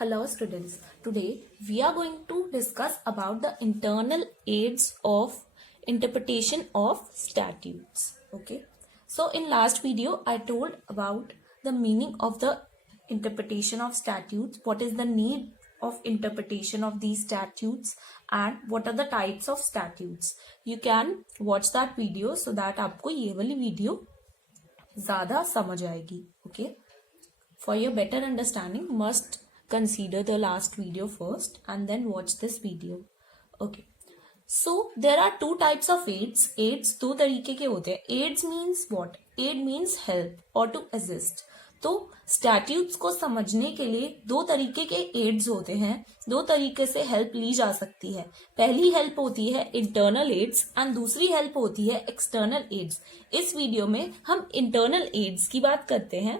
Hello students, today we are going to discuss about the internal aids of interpretation of statutes. Okay, so in last video I told about the meaning of the interpretation of statutes, what is the need of interpretation of these statutes and what are the types of statutes. You can watch that video so that आपको ये वाली video ज़्यादा समझ आएगी. Okay, for your better understanding must consider the last video first and then watch this video. Okay, so there are two types of aids. Aids दो तरीके के होते हैं. Aids means what? Aid means help or to assist. तो statutes को समझने के लिए दो तरीके के एड्स होते हैं, दो तरीके से हेल्प ली जा सकती है. पहली हेल्प होती है इंटरनल एड्स एंड दूसरी हेल्प होती है एक्सटर्नल एड्स. इस वीडियो में हम इंटरनल एड्स की बात करते हैं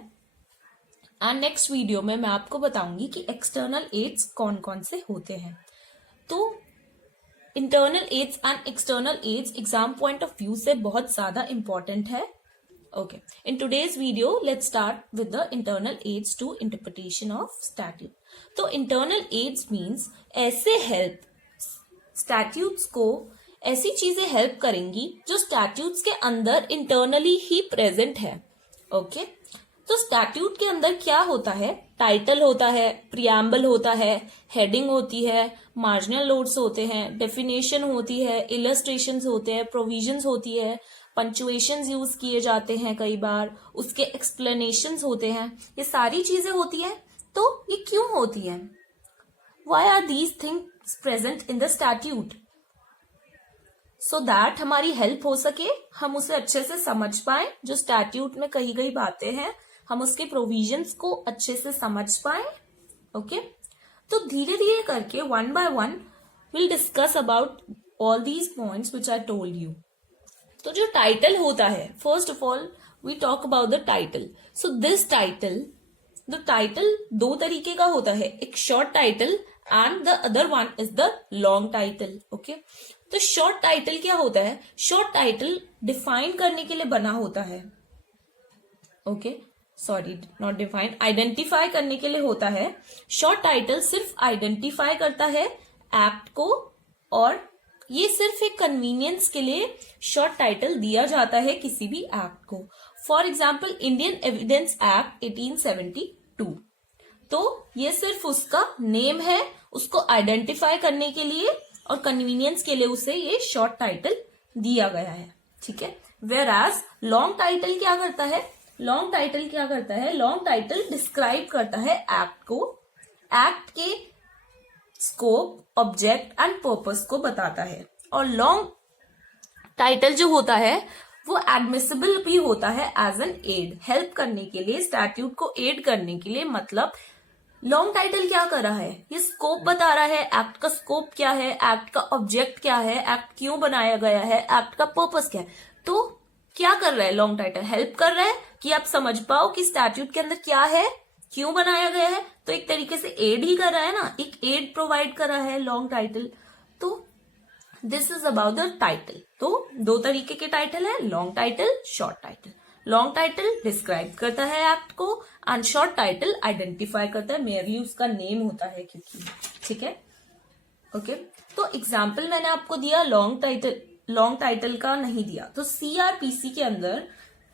एंड नेक्स्ट वीडियो में मैं आपको बताऊंगी कि एक्सटर्नल एड्स कौन कौन से होते हैं. तो internal aids and external aids exam point of view से बहुत ज्यादा इंपॉर्टेंट है. Okay, in today's video let's start with the internal aids to interpretation of statute. तो इंटरनल एड्स मीन्स ऐसे हेल्प, स्टैट्यूट्स को ऐसी चीजें हेल्प करेंगी जो स्टैट्यूट्स के अंदर इंटरनली ही प्रेजेंट है. ओके, तो स्टैट्यूट के अंदर क्या होता है? टाइटल होता है, प्रियम्बल होता है, हेडिंग होती है, मार्जिनल नोट्स होते हैं, डेफिनेशन होती है, इलस्ट्रेशंस होते हैं, प्रोविजंस होती है, पंक्चुएशंस यूज किए जाते हैं कई बार, उसके एक्सप्लेनेशंस होते हैं. ये सारी चीजें होती हैं. तो ये क्यों होती हैं? Why are these things present in the statute? So that हमारी हेल्प हो सके, हम उसे अच्छे से समझ पाए. जो स्टैट्यूट में कही गई बातें हैं हम उसके प्रोविजंस को अच्छे से समझ पाए. ओके, तो धीरे धीरे करके one by one will discuss about all these points which I told you. तो जो टाइटल होता है, first of all we talk about the title. So this title, the title दो तरीके का होता है, एक short title and the other one is the long title. Okay, तो शॉर्ट टाइटल क्या होता है? शॉर्ट टाइटल डिफाइन करने के लिए बना होता है. Okay, sorry not define, identify करने के लिए होता है. शॉर्ट टाइटल सिर्फ आइडेंटिफाई करता है एक्ट को, और ये सिर्फ एक कन्वीनियंस के लिए शॉर्ट टाइटल दिया जाता है किसी भी एक्ट को. For example Indian evidence act 1872. तो ये सिर्फ उसका नेम है, उसको आइडेंटिफाई करने के लिए और कन्वीनियंस के लिए उसे ये शॉर्ट टाइटल दिया गया है. ठीक है, वेयर एज लॉन्ग टाइटल क्या करता है? लॉन्ग टाइटल क्या करता है? लॉन्ग टाइटल डिस्क्राइब करता है एक्ट को, एक्ट के स्कोप, ऑब्जेक्ट एंड पर्पस को बताता है. और लॉन्ग टाइटल जो होता है वो एडमिसिबल भी होता है एज एन एड, हेल्प करने के लिए, स्टैट्यूट को एड करने के लिए. मतलब लॉन्ग टाइटल क्या कर रहा है? ये स्कोप बता रहा है, एक्ट का स्कोप क्या है, एक्ट का ऑब्जेक्ट क्या है, एक्ट क्यों बनाया गया है, एक्ट का पर्पस क्या है. तो क्या कर रहा है लॉन्ग टाइटल? हेल्प कर रहा है कि आप समझ पाओ कि स्टैट्यूट के अंदर क्या है, क्यों बनाया गया है. तो एक तरीके से एड ही कर रहा है ना, एक एड प्रोवाइड कर रहा है लॉन्ग टाइटल. तो this is about the title. तो दो तरीके के टाइटल है, long title, short title. Long title describe करता है एक्ट को एंड शॉर्ट टाइटल आइडेंटिफाई करता है, मेयरली उसका नेम होता है क्योंकि. ठीक है, ओके. तो एग्जाम्पल मैंने आपको दिया, लॉन्ग टाइटल का नहीं दिया. तो सीआरपीसी के अंदर,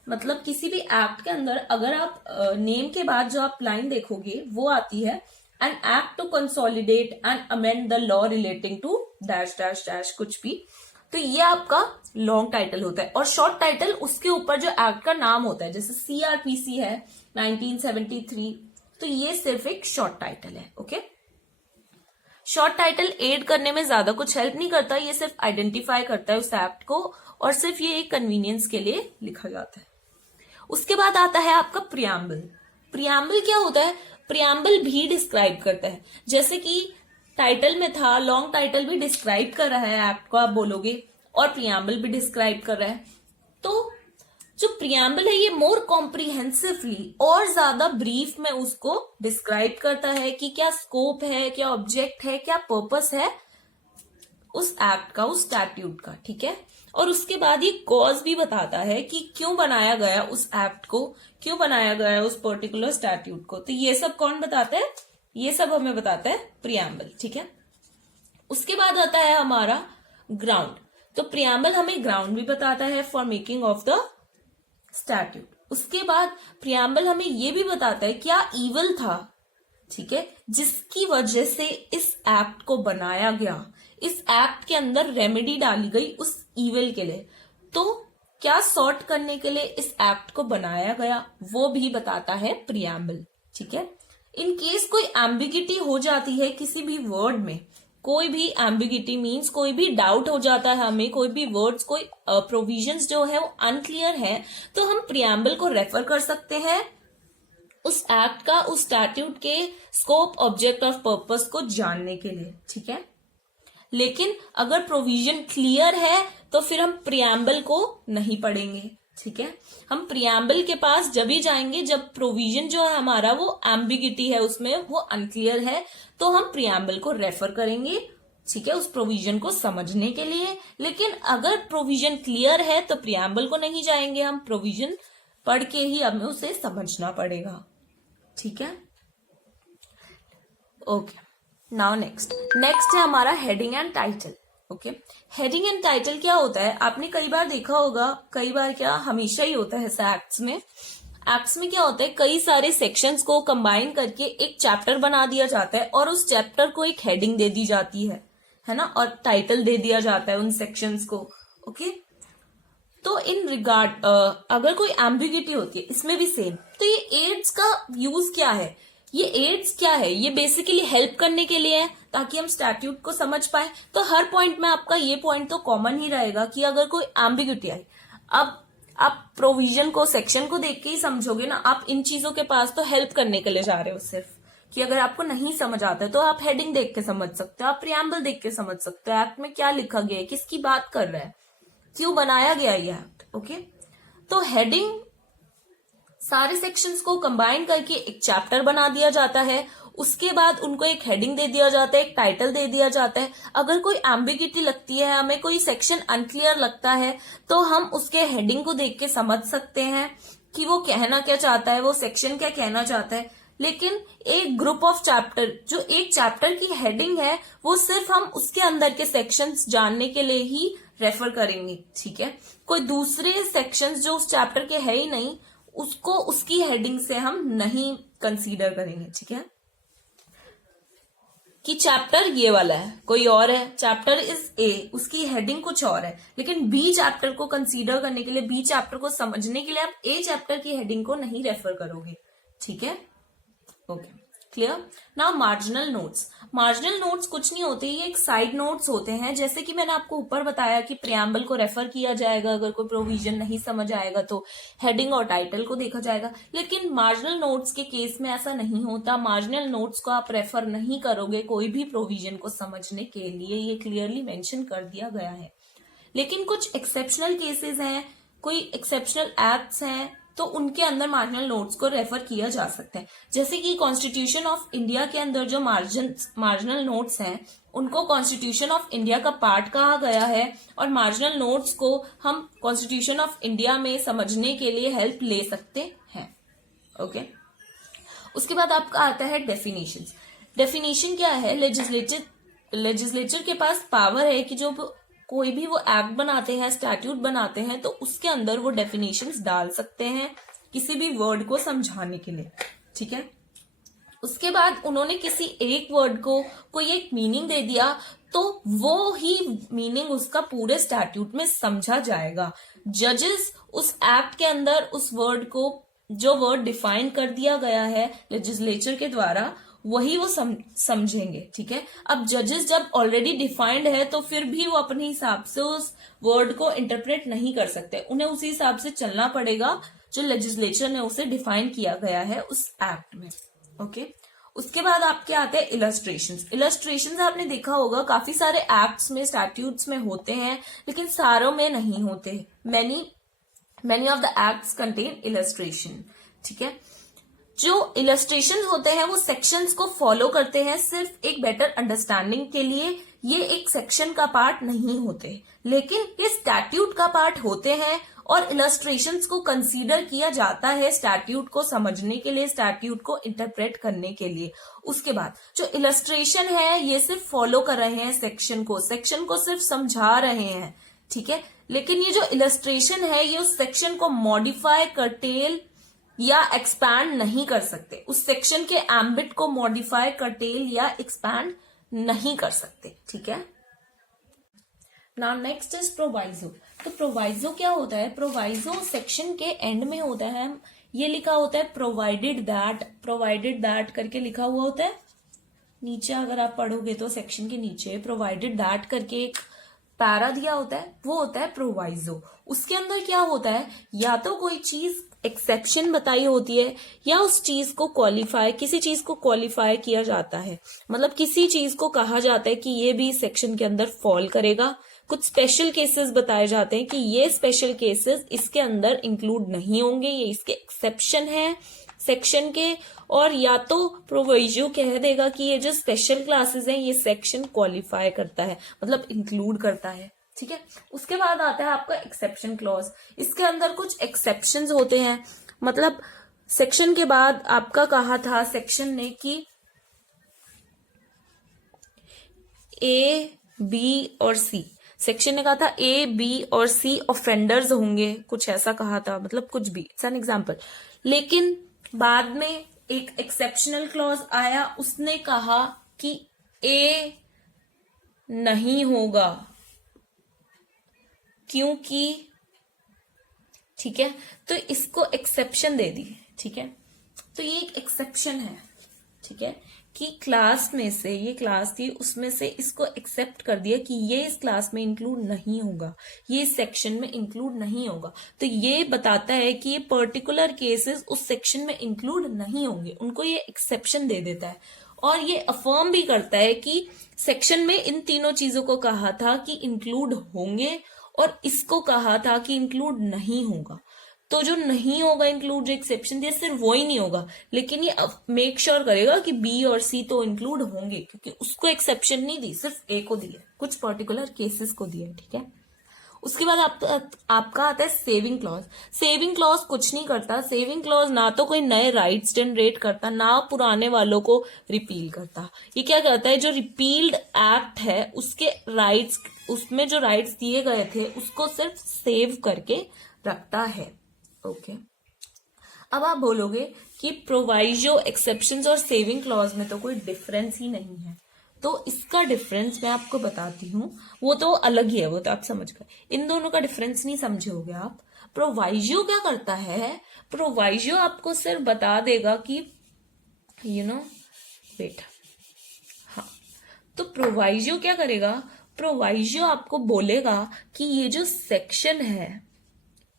मतलब किसी भी एक्ट के अंदर, अगर आप नेम के बाद जो आप लाइन देखोगे वो आती है, an act to consolidate and amend the law relating to dash dash dash कुछ भी. तो ये आपका लॉन्ग टाइटल होता है. और शॉर्ट टाइटल उसके ऊपर जो एक्ट का नाम होता है, जैसे सीआरपीसी है 1973, तो ये सिर्फ एक शॉर्ट टाइटल है. ओके, शॉर्ट टाइटल एड करने में ज्यादा कुछ हेल्प नहीं करता, ये सिर्फ आइडेंटिफाई करता है उस एक्ट को, और सिर्फ ये एक कन्वीनियंस के लिए लिखा जाता है. उसके बाद आता है आपका प्रियम्बल. प्रियम्बल क्या होता है? प्रियम्बल भी डिस्क्राइब करता है, जैसे कि टाइटल में था, लॉन्ग टाइटल भी डिस्क्राइब कर रहा है एक्ट को आप बोलोगे, और प्रियम्बल भी डिस्क्राइब कर रहा है. तो जो प्रियम्बल है ये मोर कॉम्प्रिहेंसिवली और ज्यादा ब्रीफ में उसको डिस्क्राइब करता है कि क्या स्कोप है, क्या ऑब्जेक्ट है, क्या पर्पस है उस एक्ट का, उस स्टैट्यूट का. ठीक है, और उसके बाद ये कॉज भी बताता है कि क्यों बनाया गया उस एक्ट को, क्यों बनाया गया उस पर्टिकुलर स्टैट्यूट को. तो ये सब कौन बताता है? ये सब हमें बताता है प्रियम्बल, ठीक है। उसके बाद आता है हमारा ग्राउंड। तो प्रियम्बल हमें ग्राउंड भी बताता है for making of the statute. उसके बाद प्रियम्बल हमें ये भी बताता है क्या ईवल था, ठीक है, जिसकी वजह से इस एक्ट को बनाया गया, इस एक्ट के अंदर रेमेडी डाली गई उस ईवल के लिए, तो क्या सॉर्ट करने के लिए इस एक्ट को बनाया गया, वो भी बताता है प्रियम्बल, ठीक है। इन केस कोई एम्बिगिटी हो जाती है किसी भी वर्ड में, कोई भी एम्बिगिटी मीन्स कोई भी डाउट हो जाता है हमें, कोई भी वर्ड्स, कोई प्रोविजंस जो है वो अनक्लियर है, तो हम प्रियम्बल को रेफर कर सकते हैं उस एक्ट का, उस स्टैट्यूट के स्कोप, ऑब्जेक्ट और पर्पस को जानने के लिए, ठीक है। लेकिन अगर प्रोविजन क्लियर है तो फिर हम प्रियम्बल को नहीं पढ़ेंगे, ठीक है। हम प्रियम्बल के पास जब ही जाएंगे जब प्रोविजन जो है हमारा वो एम्बिगिटी है, उसमें वो अनक्लियर है, तो हम प्रियम्बल को रेफर करेंगे, ठीक है, उस प्रोविजन को समझने के लिए। लेकिन अगर प्रोविजन क्लियर है तो प्रियम्बल को नहीं जाएंगे, हम प्रोविजन पढ़ के ही हमें उसे समझना पड़ेगा, ठीक है। ओके, नाउ नेक्स्ट है हमारा heading and title. Okay, heading and title क्या होता है, आपने कई बार देखा होगा, कई बार क्या हमेशा ही होता है एक्ट्स में। एक्ट्स में क्या होता है, कई सारे सेक्शंस को कंबाइन करके एक चैप्टर बना दिया जाता है और उस चैप्टर को एक हेडिंग दे दी जाती है ना, और टाइटल दे दिया जाता है उन सेक्शंस को। ओके, तो इन रिगार्ड अगर कोई एम्बिगिटी होती है, इसमें भी सेम। तो ये एड्स का यूज क्या है, ये एड्स क्या है, ये बेसिकली हेल्प करने के लिए है ताकि हम स्टैट्यूट को समझ पाए। तो हर पॉइंट में आपका ये पॉइंट तो कॉमन ही रहेगा कि अगर कोई एम्बिगिटी आई, अब आप प्रोविजन को, सेक्शन को देख के ही समझोगे ना, आप इन चीजों के पास तो हेल्प करने के लिए जा रहे हो सिर्फ, कि अगर आपको नहीं समझ आता है तो आप हेडिंग देख के समझ सकते हो, आप प्रियम्बल देख के समझ सकते हो, एक्ट में क्या लिखा गया है, किसकी बात कर रहा है, क्यों बनाया गया ये एक्ट। ओके, तो हेडिंग सारे सेक्शंस को कंबाइन करके एक चैप्टर बना दिया जाता है, उसके बाद उनको एक हेडिंग दे दिया जाता है, एक टाइटल दे दिया जाता है। अगर कोई एम्बिगिटी लगती है, हमें कोई सेक्शन अनक्लियर लगता है, तो हम उसके हेडिंग को देख के समझ सकते हैं कि वो कहना क्या चाहता है, वो सेक्शन क्या कहना चाहता है। लेकिन एक ग्रुप ऑफ चैप्टर, जो एक चैप्टर की हेडिंग है, वो सिर्फ हम उसके अंदर के सेक्शंस जानने के लिए ही रेफर करेंगे, ठीक है। कोई दूसरे सेक्शंस जो उस चैप्टर के है ही नहीं, उसको उसकी हेडिंग से हम नहीं कंसीडर करेंगे, ठीक है, कि चैप्टर ये वाला है, कोई और है, चैप्टर इज ए, उसकी हेडिंग कुछ और है, लेकिन बी चैप्टर को कंसीडर करने के लिए, बी चैप्टर को समझने के लिए आप ए चैप्टर की हेडिंग को नहीं रेफर करोगे, ठीक है। Okay, clear. Now marginal notes. Marginal notes कुछ नहीं होते, ये एक साइड नोट्स होते हैं। जैसे कि मैंने आपको ऊपर बताया कि प्रियम्बल को रेफर किया जाएगा, अगर कोई प्रोविजन नहीं समझ आएगा तो हेडिंग और टाइटल को देखा जाएगा। लेकिन मार्जिनल नोट्स के केस में ऐसा नहीं होता, मार्जिनल नोट्स को आप रेफर नहीं करोगे कोई भी प्रोविजन को समझने के लिए, ये क्लियरली मेंशन कर दिया गया है। लेकिन कुछ एक्सेप्शनल केसेस हैं, कोई एक्सेप्शनल एक्ट्स हैं, तो उनके अंदर मार्जिनल नोट्स को रेफर किया जा सकता है। जैसे कि कॉन्स्टिट्यूशन ऑफ इंडिया के अंदर जो मार्जिनल नोट्स हैं, उनको कॉन्स्टिट्यूशन ऑफ इंडिया का पार्ट कहा गया है, और मार्जिनल नोट्स को हम कॉन्स्टिट्यूशन ऑफ इंडिया में समझने के लिए हेल्प ले सकते हैं। ओके, उसके बाद आपका आता है डेफिनेशन। डेफिनेशन क्या है, लेजिस्लेचर के पास पावर है कि जो कोई भी वो एक्ट बनाते हैं, स्टैट्यूट बनाते हैं, तो उसके अंदर वो डेफिनेशंस डाल सकते हैं किसी भी वर्ड को समझाने के लिए, ठीक है। उसके बाद उन्होंने किसी एक वर्ड को कोई एक मीनिंग दे दिया, तो वो ही मीनिंग उसका पूरे स्टैट्यूट में समझा जाएगा। जजेस उस एक्ट के अंदर उस वर्ड को, जो वर्ड डिफाइन कर दिया गया है लेजिस्लेचर के द्वारा, वही वो समझेंगे, ठीक है। अब जजेस जब ऑलरेडी डिफाइंड है तो फिर भी वो अपने हिसाब से उस वर्ड को इंटरप्रेट नहीं कर सकते, उन्हें उसी हिसाब से चलना पड़ेगा जो लेजिस्लेचर ने उसे डिफाइन किया गया है उस एक्ट में। ओके, उसके बाद आपके आते हैं इलस्ट्रेशंस। इलस्ट्रेशंस आपने देखा होगा काफी सारे एक्ट्स में, स्टैट्यूट्स में होते हैं, लेकिन सारों में नहीं होते। Many of the acts contain illustration, ठीक है। जो इलस्ट्रेशन होते हैं वो सेक्शंस को फॉलो करते हैं सिर्फ एक बेटर अंडरस्टैंडिंग के लिए, ये एक सेक्शन का पार्ट नहीं होते, लेकिन ये स्टैट्यूट का पार्ट होते हैं और इलस्ट्रेशंस को कंसीडर किया जाता है स्टैट्यूट को समझने के लिए, स्टैट्यूट को इंटरप्रेट करने के लिए। उसके बाद जो इलस्ट्रेशन है ये सिर्फ फॉलो कर रहे हैं सेक्शन को सिर्फ समझा रहे हैं, ठीक है। लेकिन ये जो इलस्ट्रेशन है ये उस सेक्शन को मॉडिफाई, कर्टेल या एक्सपैंड नहीं कर सकते, उस सेक्शन के एम्बिट को मॉडिफाई, कर्टेल या एक्सपैंड नहीं कर सकते, ठीक है। Now next is proviso. तो प्रोवाइजो क्या होता है? प्रोवाइजो सेक्शन के एंड में होता है, ये लिखा होता है प्रोवाइडेड दैट करके लिखा हुआ होता है नीचे। अगर आप पढ़ोगे तो सेक्शन के नीचे प्रोवाइडेड दैट करके एक पैरा दिया होता है, वो होता है प्रोवाइजो। उसके अंदर क्या होता है, या तो कोई चीज एक्सेप्शन बताई होती है या उस चीज को क्वालिफाई, किसी चीज को क्वालिफाई किया जाता है, मतलब किसी चीज को कहा जाता है कि ये भी सेक्शन के अंदर फॉल करेगा। कुछ स्पेशल केसेस बताए जाते हैं कि ये स्पेशल केसेस इसके अंदर इंक्लूड नहीं होंगे, ये इसके एक्सेप्शन है सेक्शन के। और या तो प्रोविजो कह देगा कि ये जो स्पेशल क्लासेस हैं ये सेक्शन क्वालिफाई करता है, मतलब इंक्लूड करता है, ठीक है। उसके बाद आता है आपका एक्सेप्शन क्लॉज। इसके अंदर कुछ एक्सेप्शंस होते हैं, मतलब सेक्शन के बाद आपका कहा था सेक्शन ने कि ए, बी और सी, सेक्शन ने कहा था ए, बी और सी ऑफेंडर्स होंगे, कुछ ऐसा कहा था, मतलब कुछ भी, इट्स एन एग्जांपल। लेकिन बाद में एक एक्सेप्शनल क्लॉज आया, उसने कहा कि ए नहीं होगा क्योंकि, ठीक है, तो इसको एक्सेप्शन दे दी, ठीक है। तो ये एक एक्सेप्शन है, ठीक है, कि क्लास में से, ये क्लास थी उसमें से इसको एक्सेप्ट कर दिया कि ये इस क्लास में इंक्लूड नहीं होगा, ये इस सेक्शन में इंक्लूड नहीं होगा। तो ये बताता है कि ये पर्टिकुलर केसेस उस सेक्शन में इंक्लूड नहीं होंगे, उनको ये एक्सेप्शन दे देता है। और ये अफर्म भी करता है कि सेक्शन में इन तीनों चीजों को कहा था कि इंक्लूड होंगे और इसको कहा था कि इंक्लूड नहीं होगा। तो जो नहीं होगा इंक्लूड, जो एक्सेप्शन दिया सिर्फ वो ही नहीं होगा, लेकिन ये मेक श्योर करेगा कि बी और सी तो इंक्लूड होंगे, क्योंकि उसको एक्सेप्शन नहीं दी, सिर्फ ए को दिया, कुछ पर्टिकुलर केसेस को दिया, ठीक है। उसके बाद आपका आता है सेविंग क्लॉज। सेविंग क्लॉज कुछ नहीं करता, सेविंग क्लॉज ना तो कोई नए राइट्स जनरेट करता, ना पुराने वालों को रिपील करता। ये क्या करता है, जो रिपील्ड एक्ट है उसके राइट्स, उसमें जो राइट्स दिए गए थे उसको सिर्फ सेव करके रखता है, ओके। अब आप बोलोगे कि प्रोवाइजो, एक्सेप्शंस और सेविंग क्लॉज में तो कोई डिफरेंस ही नहीं है। तो इसका डिफरेंस मैं आपको बताती हूँ, वो तो अलग ही है, वो तो आप समझ गए। इन दोनों का डिफरेंस नहीं समझे होगे आप। प्रोवाइजो क्या करता है, प्रोवाइजो आपको सिर्फ बता देगा कि वेट, हाँ, तो प्रोवाइजो क्या करेगा, प्रोवाइजो आपको बोलेगा कि ये जो सेक्शन है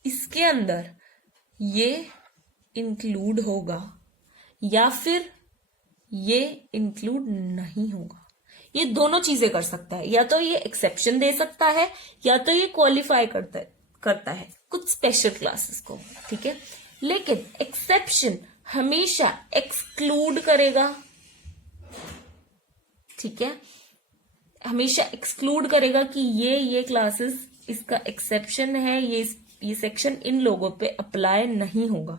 इसके अंदर ये इंक्लूड होगा या फिर ये इंक्लूड नहीं होगा। ये दोनों चीजें कर सकता है, या तो ये एक्सेप्शन दे सकता है या तो ये क्वालिफाई करता है कुछ स्पेशल क्लासेस को, ठीक है। लेकिन एक्सेप्शन हमेशा एक्सक्लूड करेगा, ठीक है, हमेशा एक्सक्लूड करेगा कि ये क्लासेस इसका एक्सेप्शन है, ये सेक्शन इन लोगों पे अप्लाई नहीं होगा,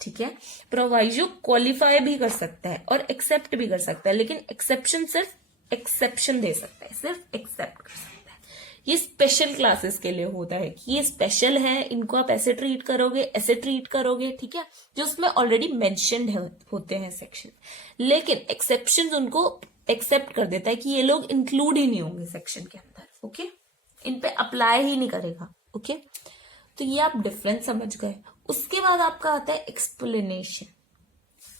ठीक है। प्रोवाइजो क्वालिफाई भी कर सकता है और एक्सेप्ट भी कर सकता है, लेकिन एक्सेप्शन सिर्फ एक्सेप्शन दे सकता है, सिर्फ एक्सेप्ट कर सकता है। ये स्पेशल क्लासेस के लिए होता है कि ये स्पेशल है, इनको आप ऐसे ट्रीट करोगे, ऐसे ट्रीट करोगे, ठीक है, जो उसमें ऑलरेडी मेंशन्ड होते हैं सेक्शन। लेकिन एक्सेप्शन उनको एक्सेप्ट कर देता है कि ये लोग इंक्लूड ही नहीं होंगे सेक्शन के अंदर, ओके, इन पे अप्लाई ही नहीं करेगा, ओके। तो ये आप डिफरेंस समझ गए। उसके बाद आपका आता है एक्सप्लेनेशन।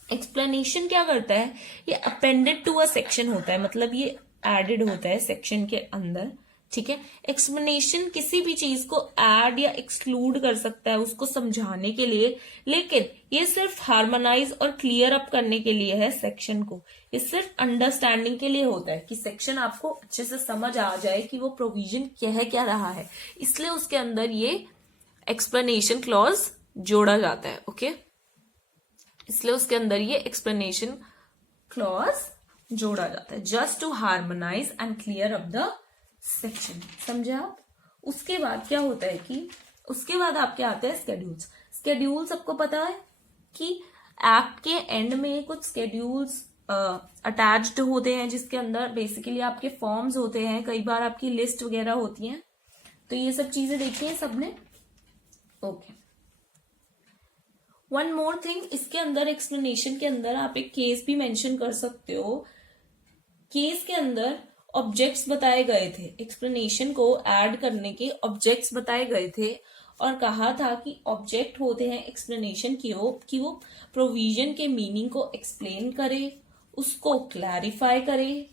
एक्सप्लेनेशन क्या करता है, ये अपेंडेड टू अ सेक्शन होता है, मतलब ये एडेड होता है सेक्शन के अंदर, ठीक है। एक्सप्लेनेशन किसी भी चीज को ऐड या एक्सक्लूड कर सकता है उसको समझाने के लिए, लेकिन ये सिर्फ हार्मोनाइज और क्लियर अप करने के लिए है सेक्शन को। ये सिर्फ अंडरस्टैंडिंग के लिए होता है कि सेक्शन आपको अच्छे से समझ आ जाए कि वो प्रोविजन कह क्या रहा है, इसलिए उसके अंदर ये एक्सप्लेनेशन क्लॉज जोड़ा जाता है, ओके। इसलिए उसके अंदर ये एक्सप्लेनेशन क्लॉज जोड़ा जाता है, just to harmonise and clear up the section, समझे आप। उसके बाद क्या होता है कि उसके बाद आपके आते हैं स्केड्यूल्स। स्केड्यूल सबको पता है कि एक्ट के एंड में कुछ स्केड्यूल्स अटैच्ड होते हैं, जिसके अंदर बेसिकली आपके फॉर्म्स होते हैं, कई बार आपकी लिस्ट वगैरह होती हैं। तो ये सब चीजें देखी हैं सबने। ओके, वन मोर थिंग, इसके अंदर एक्सप्लेनेशन के अंदर आप एक केस भी मेंशन कर सकते हो। केस के अंदर ऑब्जेक्ट्स बताए गए थे, एक्सप्लेनेशन को ऐड करने के ऑब्जेक्ट्स बताए गए थे, और कहा था कि ऑब्जेक्ट होते हैं एक्सप्लेनेशन की वो प्रोविजन के मीनिंग को एक्सप्लेन करे, उसको क्लैरिफाई करे,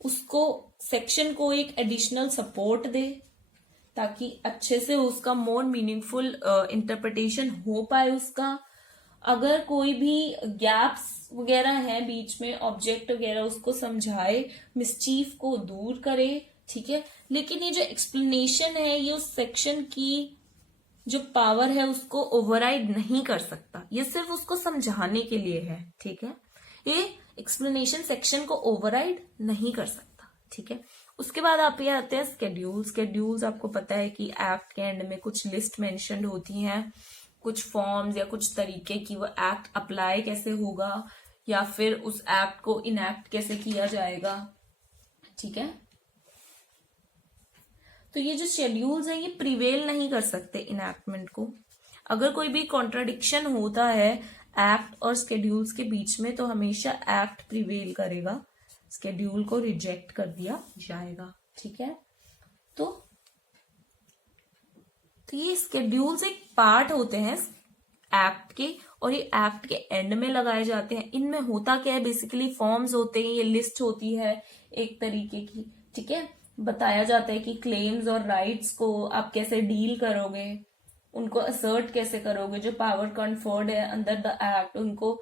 उसको सेक्शन को एक एडिशनल सपोर्ट दे, ताकि अच्छे से उसका मोर मीनिंगफुल इंटरप्रिटेशन हो पाए उसका। अगर कोई भी गैप्स वगैरह है बीच में, ऑब्जेक्ट वगैरह उसको समझाए, मिसचीफ को दूर करे, ठीक है। लेकिन ये जो एक्सप्लेनेशन है ये उस सेक्शन की जो पावर है उसको ओवरराइड नहीं कर सकता, ये सिर्फ उसको समझाने के लिए है, ठीक है। ये एक्सप्लेनेशन सेक्शन को ओवरराइड नहीं कर सकता, ठीक है। उसके बाद आप ये आते हैं स्केड्यूल। स्केड्यूल्स आपको पता है कि एक्ट के एंड में कुछ लिस्ट मेंशन्ड होती हैं, कुछ फॉर्म्स या कुछ तरीके की वो एक्ट अप्लाई कैसे होगा, या फिर उस एक्ट को इनएक्ट कैसे किया जाएगा, ठीक है। तो ये जो शेड्यूल्स हैं ये प्रिवेल नहीं कर सकते इनएक्टमेंट को। अगर कोई भी कॉन्ट्राडिक्शन होता है एक्ट और स्केड्यूल्स के बीच में, तो हमेशा एक्ट प्रिवेल करेगा, स्केड्यूल को रिजेक्ट कर दिया जाएगा, ठीक है। तो ये स्केड्यूल्स एक पार्ट होते हैं एक्ट के, और ये एक्ट के एंड में लगाए जाते हैं। इनमें होता क्या है, बेसिकली फॉर्म्स होते हैं, ये लिस्ट होती है एक तरीके की, ठीक है। बताया जाता है कि क्लेम्स और राइट्स को आप कैसे डील करोगे, उनको असर्ट कैसे करोगे, जो पावर कन्फर्ड है अंडर द एक्ट उनको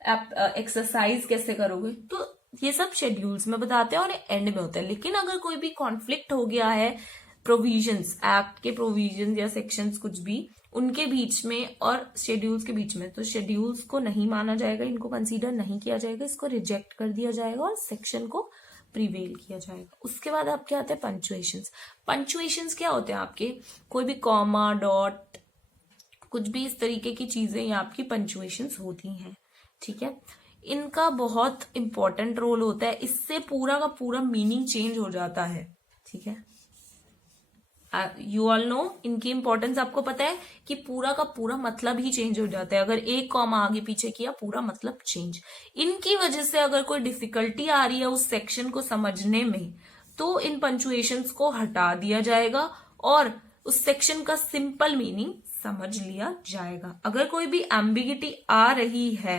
आप एक्सरसाइज कैसे करोगे। तो ये सब शेड्यूल्स में बताते हैं और एंड में होता है। लेकिन अगर कोई भी कॉन्फ्लिक्ट हो गया है प्रोविजंस, एक्ट के प्रोविजंस या सेक्शंस कुछ भी उनके बीच में और शेड्यूल्स के बीच में, तो शेड्यूल्स को नहीं माना जाएगा, इनको कंसीडर नहीं किया जाएगा, इसको रिजेक्ट कर दिया जाएगा और सेक्शन को प्रिवेल किया जाएगा। उसके बाद आपके आते हैं पंचुएशंस। पंचुएशंस क्या होते हैं आपके, कोई भी कॉमा, डॉट, कुछ भी इस तरीके की चीजें ये आपकी पंचुएशंस होती हैं, ठीक है। इनका बहुत इंपॉर्टेंट रोल होता है, इससे पूरा का पूरा मीनिंग चेंज हो जाता है, ठीक है। यू ऑल नो इनकी इंपॉर्टेंस आपको पता है कि पूरा का पूरा मतलब ही चेंज हो जाता है। अगर एक कॉमा आगे पीछे किया पूरा मतलब चेंज। इनकी वजह से अगर कोई डिफिकल्टी आ रही है उस सेक्शन को समझने में, तो इन पंचुएशंस को हटा दिया जाएगा और उस सेक्शन का सिंपल मीनिंग समझ लिया जाएगा। अगर कोई भी एम्बिगिटी आ रही है,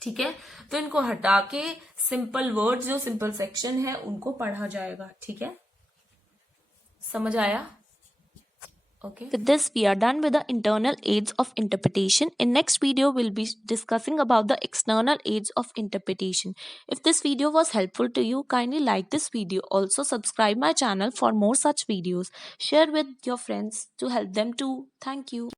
ठीक है, तो इनको हटा के सिंपल वर्ड्स जो सिंपल सेक्शन है उनको पढ़ा जाएगा, ठीक है। समझ आया? Okay. With this, we are done with the internal aids of interpretation. In next video, we'll be discussing about the external aids of interpretation. If this video was helpful to you, kindly like this video. Also, subscribe my channel for more such videos. Share with your friends to help them too. Thank you.